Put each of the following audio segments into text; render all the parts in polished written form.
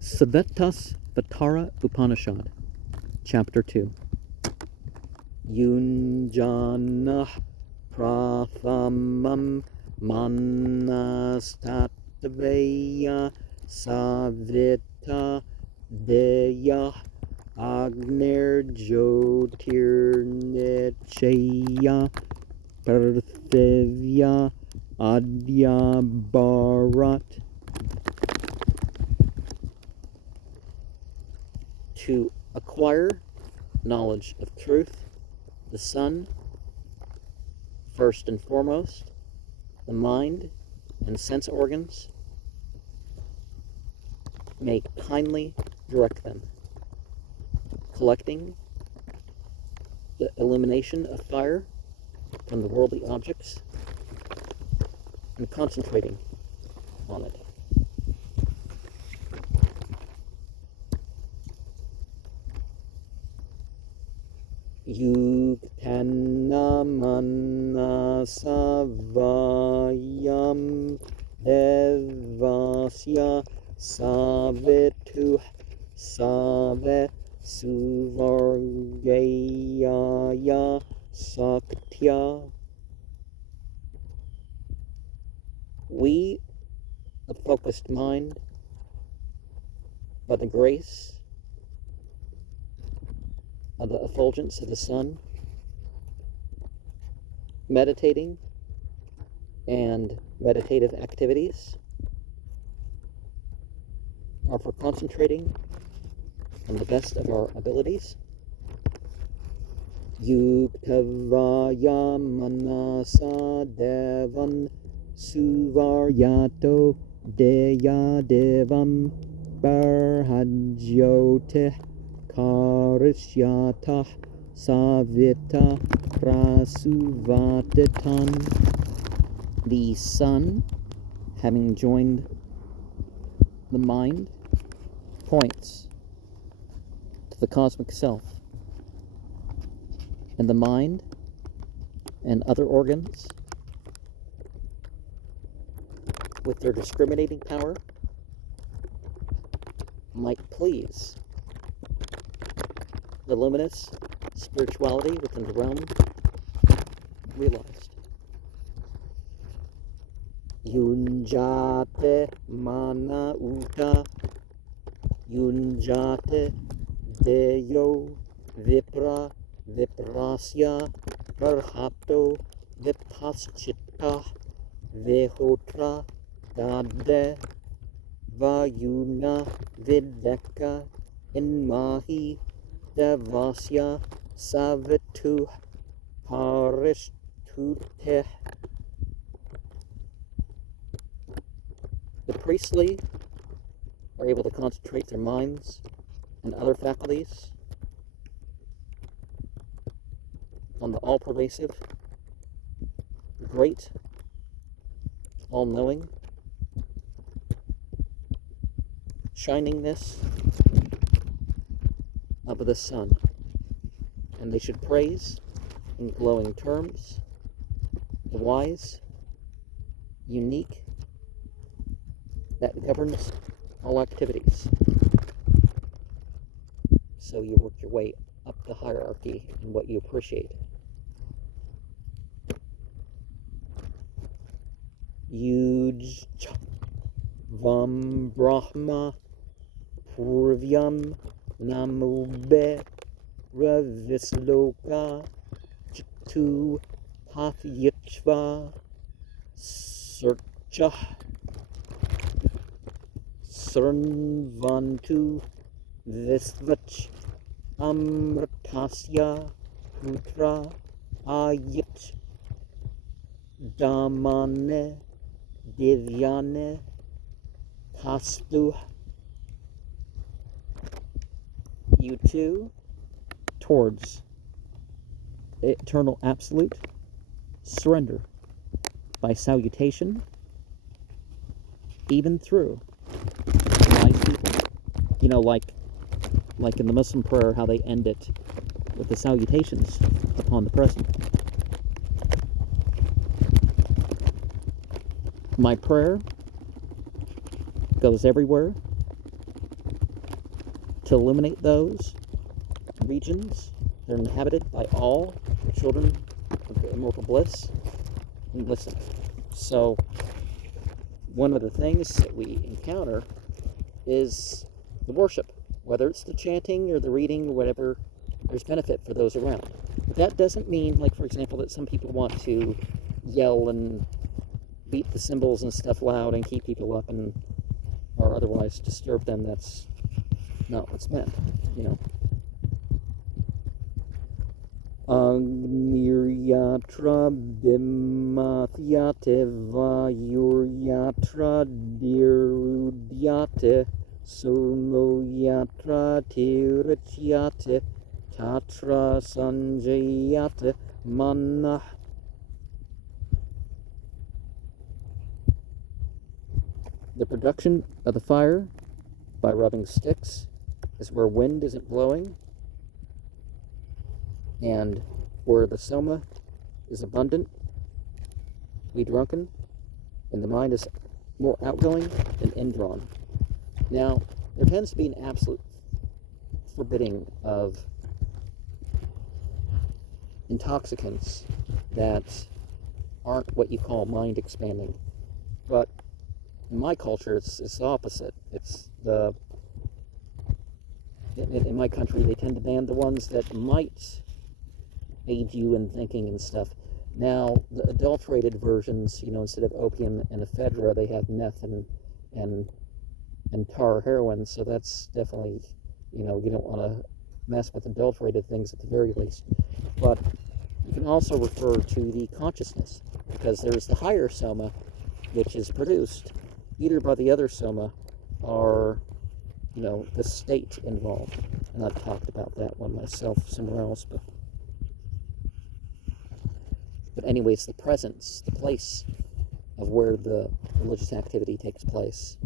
Svetasvatara Upanisad, Chapter 2. Yunjanah prathamam manastatveya savita deya agner jyotirnichaya parthivya adya bharat. To acquire knowledge of truth, the sun, first and foremost, the mind and sense organs, may kindly direct them, collecting the illumination of fire from the worldly objects and concentrating on it. Yuktana manasavayam devasya savitu save suvargayaya saktya. We, a focused mind, by the grace of the effulgence of the sun, meditating and meditative activities are for concentrating on the best of our abilities. Yuktavaya manasa devan suvaryato deya devam barhajyoteh karishyatah savita prasuvatitan. The sun, having joined the mind, points to the cosmic self, and the mind and other organs, with their discriminating power, might please the luminous spirituality within the realm realized. Yunjate mana uta, yunjate deyo vipra viprasya parhapto vipaschitta vehotra dade vayuna videka inmahi devasya savitu parishtute. The priestly are able to concentrate their minds and other faculties on the all-pervasive, great, all-knowing shiningness of the sun, and they should praise in glowing terms the wise, unique, that governs all activities. So you work your way up the hierarchy in what you appreciate. Yuj Vam Brahma Purvyam Namube Ravisloka Chitu Pathyachva Searcha Sarnvantu Visvach Amritasya Putra Ayat Damane Divyane Tastu. You too, towards the eternal absolute, surrender by salutation, even through wise people. You know, like in the Muslim prayer, how they end it with the salutations upon the present. My prayer goes everywhere to illuminate those regions that are inhabited by all the children of the immortal bliss. And listen, so one of the things that we encounter is the worship, whether it's the chanting or the reading or whatever. There's benefit for those around. But that doesn't mean, like, for example, that some people want to yell and beat the cymbals and stuff loud and keep people up and or otherwise disturb them. That's not what's meant, you know. Agniryatra bimathyate vayuryatra dirudyate somoyatra tirachyate tatra sanjayate manah. The production of the fire by rubbing sticks is where wind isn't blowing, and where the soma is abundant, be drunken, and the mind is more outgoing than indrawn. Now, there tends to be an absolute forbidding of intoxicants that aren't what you call mind expanding. But in my culture, it's the opposite. In my country, they tend to ban the ones that might aid you in thinking and stuff. Now, the adulterated versions, you know, instead of opium and ephedra, they have meth and tar heroin, so that's definitely, you know, you don't want to mess with adulterated things at the very least. But you can also refer to the consciousness, because there's the higher soma, which is produced either by the other soma or, you know, the state involved. And I've talked about that one myself somewhere else, but anyways, the presence, the place of where the religious activity takes place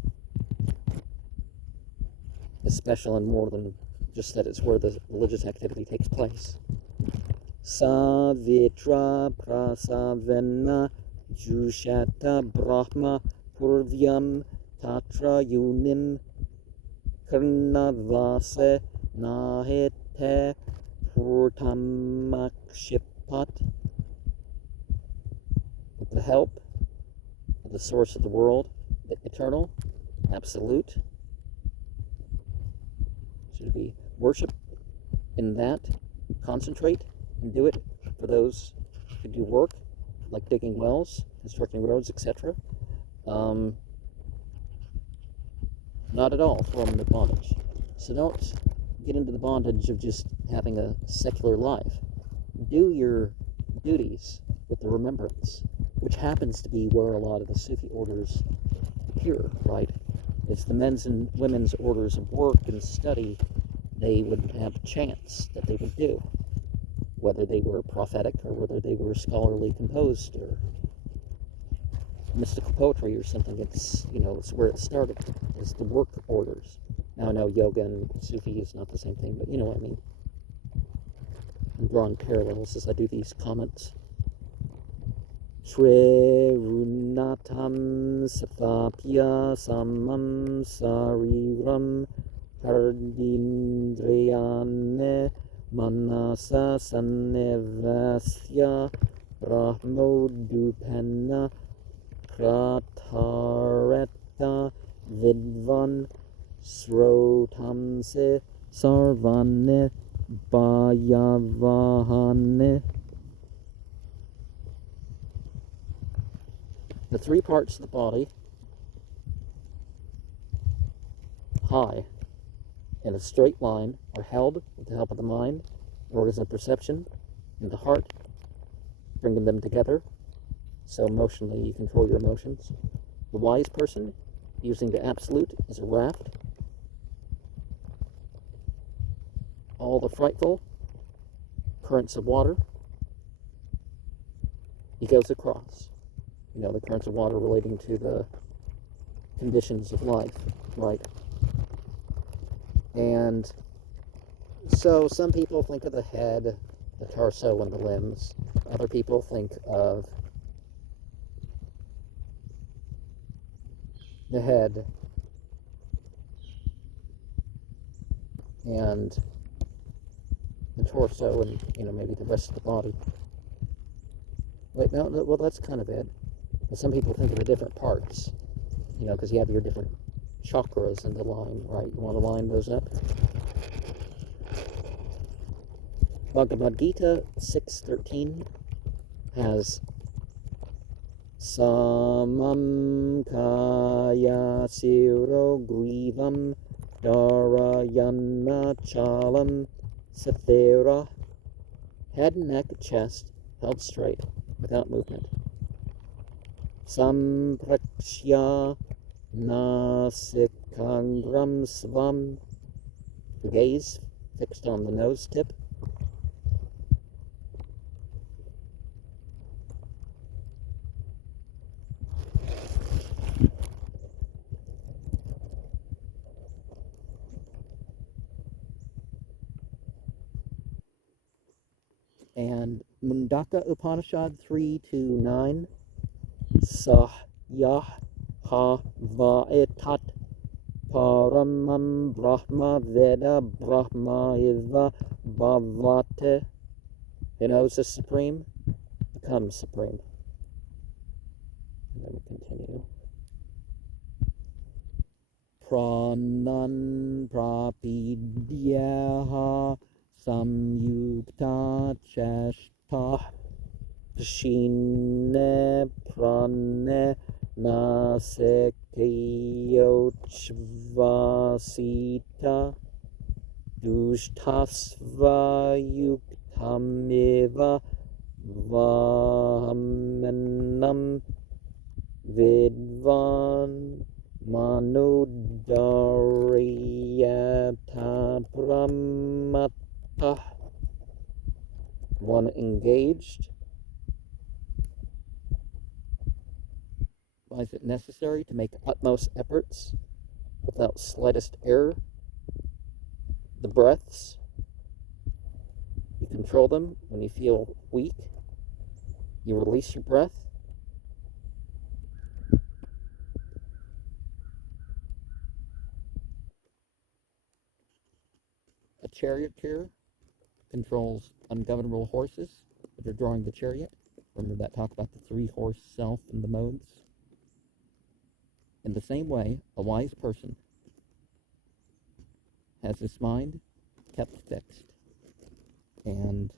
is special and more than just that it's where the religious activity takes place. Savitra prasavena jushata brahma purvyam tatra yunim karnavase nahete purtamakshipat. With the help of the source of the world, the eternal, absolute, should be worship in that, concentrate and do it for those who do work like digging wells, constructing roads, etc. Not at all throw them into bondage. So don't get into the bondage of just having a secular life. Do your duties with the remembrance, which happens to be where a lot of the Sufi orders appear, right? It's the men's and women's orders of work and study. They would have chants that they would do, whether they were prophetic or whether they were scholarly composed or mystical poetry or something. It's, you know, it's where it started, is the work orders. Now I know yoga and Sufi is not the same thing, but you know what I mean. I'm drawing parallels as I do these comments. Shrerunatam sathapya samam sariram hardindriyane manasa sannevasya brahmodupenna pratareta vidvan srotamse sarvane bhayavahane. The three parts of the body, high, in a straight line, are held with the help of the mind, organs of perception, and the heart, bringing them together, so emotionally you control your emotions. The wise person, using the absolute as a raft. All the frightful currents of water, he goes across. You know, the currents of water relating to the conditions of life, right? And so some people think of the head, the torso, and the limbs. Other people think of the head and the torso, and maybe the rest of the body. Wait, no, well, that's kind of it. But some people think of the different parts, because you have your different chakras in the line, right? You want to line those up. Bhagavad Gita 6.13 has Samam Kaya Siro Grivam Darayana Chalam Sathera. Head, neck, chest held straight without movement. Samprakshya Nasikangram Svam. The gaze fixed on the nose tip. And Mundaka Upanisad 3-9. Sahyah ha vaetat paramam brahma veda brahma iva bhavate. Who knows the supreme becomes supreme. And then we continue. Pranan prapidyaha samyukta cheshta Shine prane nasekeyochvasita dushtasva yuktamiva vahamenam vidvan manudariyata pramata. One engaged finds it necessary to make utmost efforts without slightest error. The breaths, you control them. When you feel weak, you release your breath. A charioteer controls ungovernable horses, which are drawing the chariot. Remember that talk about the three-horse self and the modes? In the same way, a wise person has his mind kept fixed. And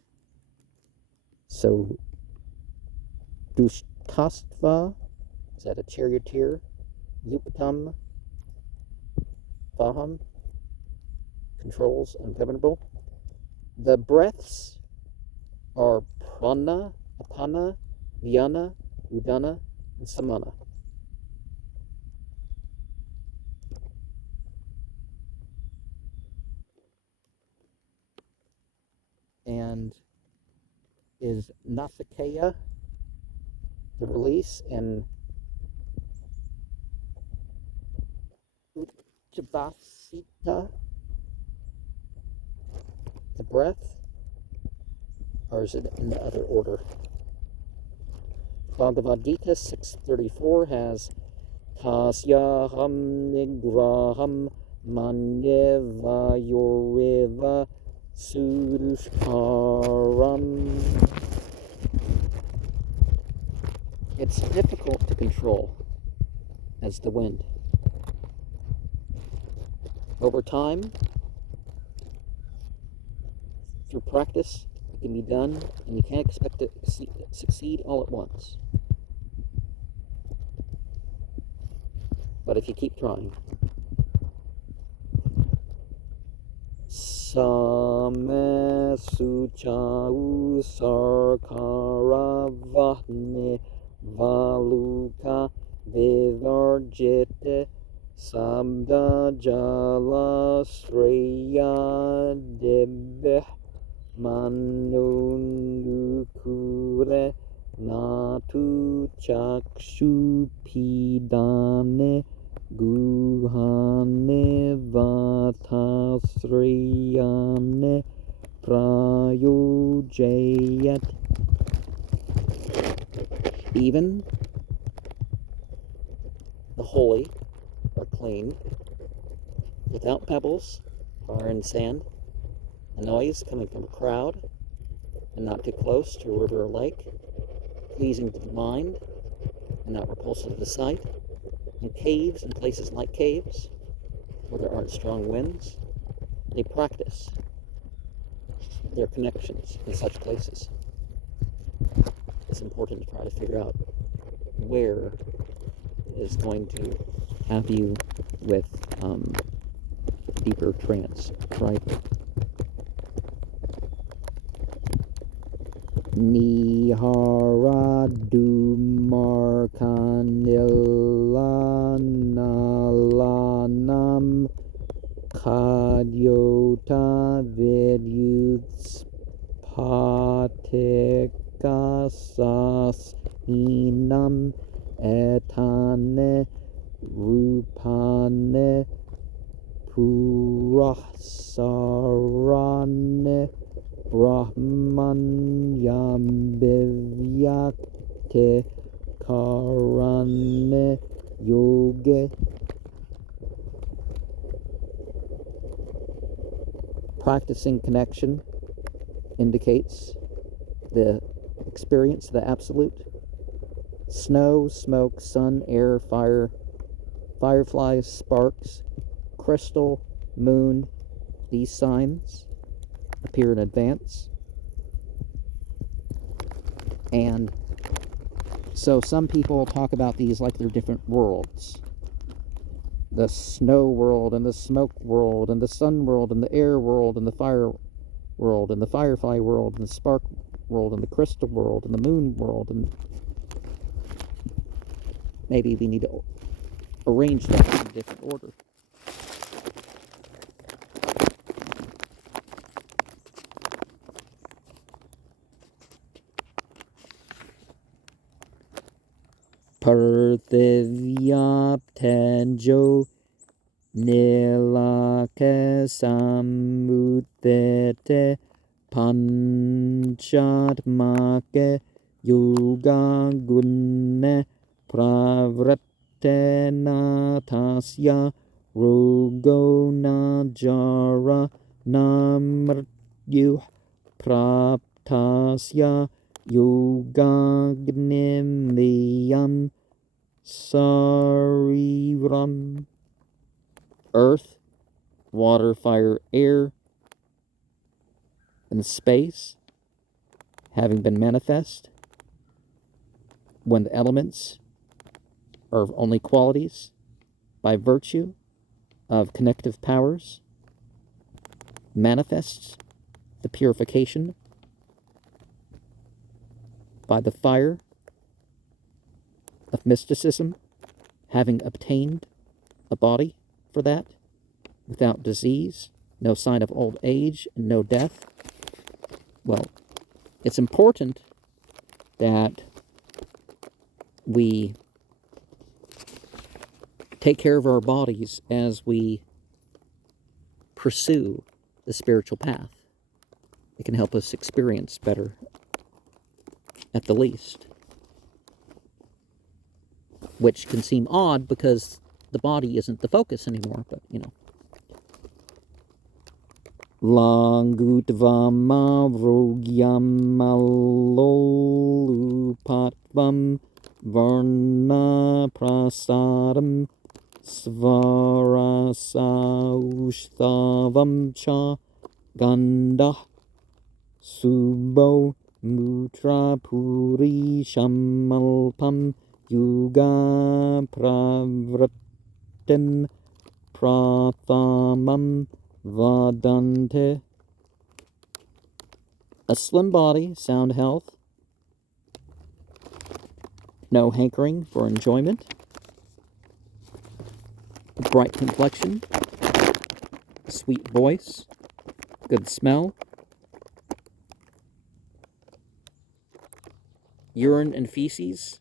so, Dushtastva, is that a charioteer? Yuktam, Vaham, controls ungovernable. The breaths are Prana, Apana, Vyana, Udana, and Samana. And is Nasikaya the release, and Uchavasita the breath, or is it in the other order? Bhagavad Gita 6.34 has Tasyaham nigraham manyevayoriva sudushkaram. It's difficult to control as the wind. Over time, through practice, it can be done, and you can't expect to succeed all at once. But if you keep trying. Same suchau sarkara vahne valuka vivarjite sabda jala sreya debeh manunukure natu chakshu pidane guhane vatasriyane prayojayat. Even the holy are clean, without pebbles, fire and sand, a noise coming from a crowd, and not too close to a river or lake, pleasing to the mind, and not repulsive to the sight, and caves and places like caves, where there aren't strong winds. They practice their connections in such places. It's important to try to figure out where is going to have you with deeper trance, right? Nihara dumarkanilanalanam kadyota vidyutspatikasasninam etane rupane purasarane brahmanyam bivyakte karane yoga. Practicing connection indicates the experience of the absolute. Snow, smoke, sun, air, fire, fireflies, sparks, crystal, moon, these signs appear in advance. And so some people talk about these like they're different worlds. The snow world and the smoke world and the sun world and the air world and the fire world and the firefly world and the spark world and the crystal world and the moon world, and maybe we need to arrange that in a different order. Parthivyaptenjo nilake samudete panchatmake yoga gunne pravrattena tasya rogo najara namryu praptasya yogagnimiyam sariram. Earth, water, fire, air, and space having been manifest, when the elements are only qualities by virtue of connective powers, manifests the purification by the fire of mysticism, having obtained a body for that, without disease, no sign of old age, and no death. Well, it's important that we take care of our bodies as we pursue the spiritual path. It can help us experience better, at the least. Which can seem odd because the body isn't the focus anymore, but you know. Langutvama vrogyamallolupatvam varna prasadam svarasaushtavam cha ganda subo mutra puri shamalpam yuga pravratten prathamam vadante. A slim body, sound health, no hankering for enjoyment, a bright complexion, a sweet voice, good smell, urine and feces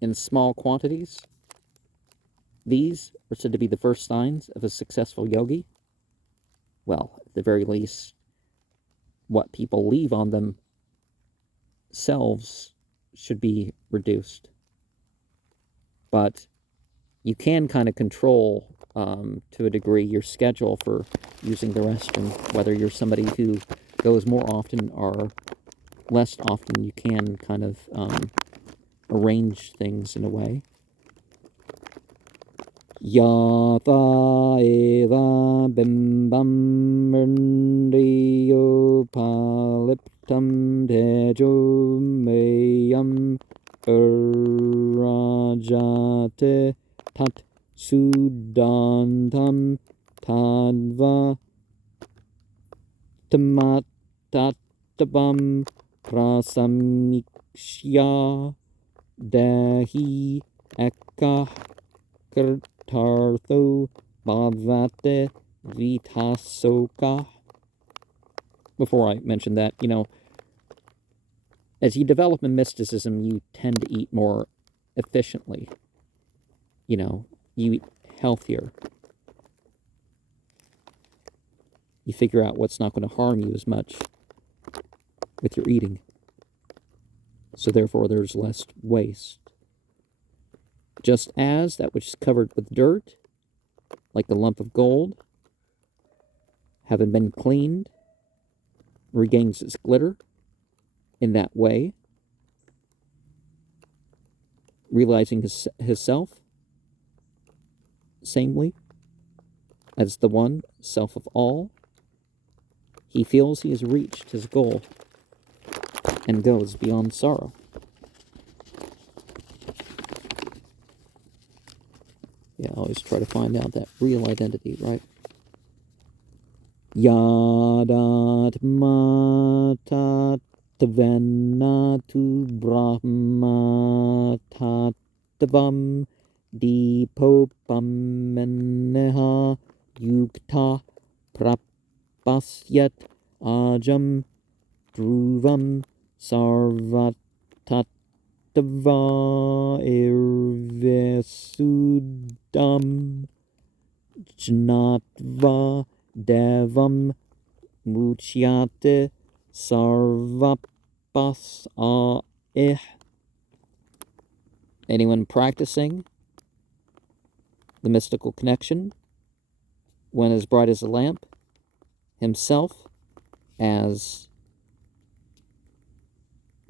in small quantities. These are said to be the first signs of a successful yogi. Well, at the very least, what people leave on themselves should be reduced. But you can kind of control, to a degree, your schedule for using the restroom. Whether you're somebody who goes more often or less often, you can kind of arrange things in a way. Yata eva bimbam mriyo paliptam tejo mayam rajate tat sudantam tadva tamatatabam prasamikshya dahi ekah Tartho Bhavate Vitasoka. Before I mention that, as you develop in mysticism, you tend to eat more efficiently. You eat healthier. You figure out what's not going to harm you as much with your eating. So therefore, there's less waste. Just as that which is covered with dirt, like the lump of gold, having been cleaned, regains its glitter in that way, realizing his self, samely, as the one, self of all, he feels he has reached his goal and goes beyond sorrow. Yeah, I always try to find out that real identity, right? Yadat matat tvenatu brahma tattvam dipopameneha yukta prapasyat ajam dhruvam sarvatat irvesudam jnatva devam muchyate sarvapas aih. Anyone practicing the mystical connection, when as bright as a lamp, himself as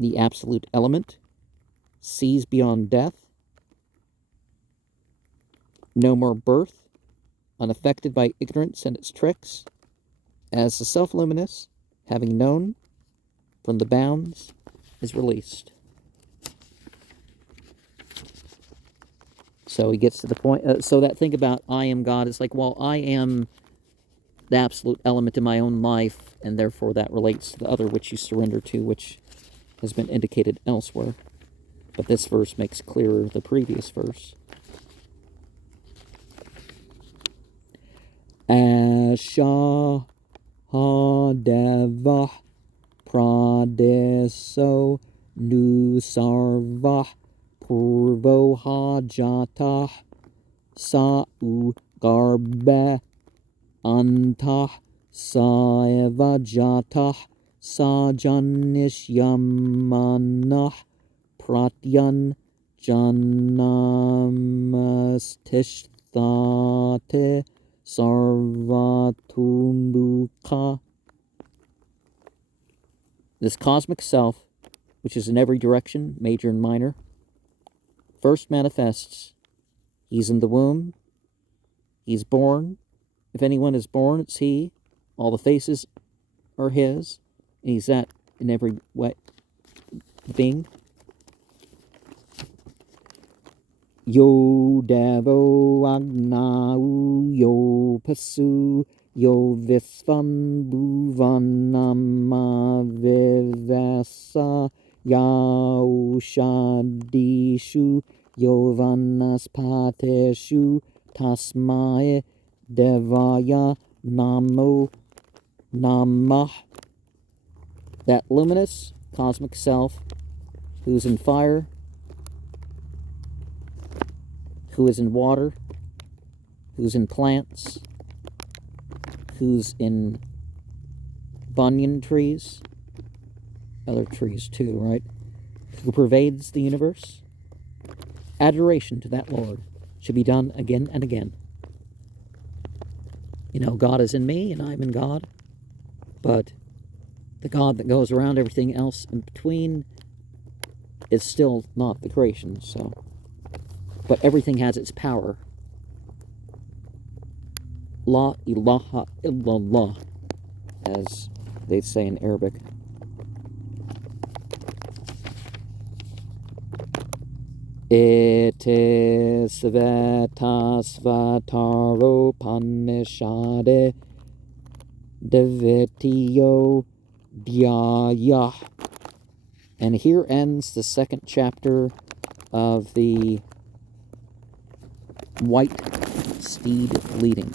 the absolute element, sees beyond death, no more birth, unaffected by ignorance and its tricks, as the self-luminous, having known from the bounds, is released. So he gets to the point, so that thing about I am God is like, well, I am the absolute element in my own life, and therefore that relates to the other which you surrender to, which has been indicated elsewhere. But this verse makes clearer the previous verse. Asha hadevah pradeso nusarvah purvo hajatah sa'u garbe antah saevajatah sajanisyamanah pratyan janamastishtate sarvatumbuka. This cosmic self, which is in every direction, major and minor, first manifests. He's in the womb. He's born. If anyone is born, it's he. All the faces are his. And he's that in every way being. Yo devo agnau yo pasu yo visvam bhuvanama vivasa yau shadishu yo vanaspateshu tasmaya devaya namo namah. That luminous cosmic self who's in fire, who is in water, who's in plants, who's in banyan trees, other trees too, right? Who pervades the universe. Adoration to that Lord. should be done again and again. You know, God is in me and I'm in God, but the God that goes around everything else in between is still not the creation, so. But everything has its power. La ilaha illallah, as they say in Arabic. It is Svetasvatara Upanisad Devityo Dhyaya. And here ends the second chapter of the White Steed Leading.